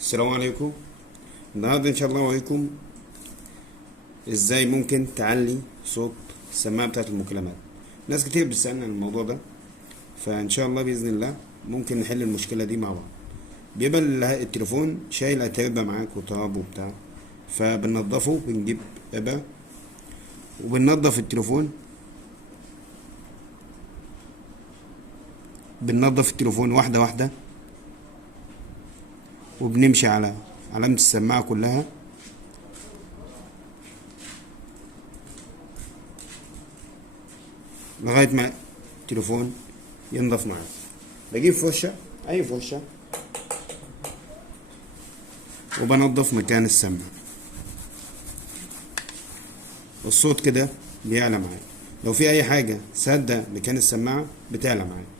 السلام عليكم. النهارده ان شاء الله اوريكم ازاي ممكن تعلي صوت السماعه بتاعه المكالمات. ناس كتير بتسالني عن الموضوع ده، فان شاء الله باذن الله ممكن نحل المشكله دي مع بعض. بيبقى التليفون شايل اتربه معاك وتراب وبتاع، فبننضفه، بنجيب ابره وبننضف التليفون. بننضف التليفون واحده واحده، وبنمشي على علامه السماعه كلها لغاية ما التليفون ينضف معاك. بجيب فرشة، أي فرشة، وبنضف مكان السماعة. الصوت كده بيعلى معاك. لو في أي حاجة سادة مكان السماعة بتعلى معاك.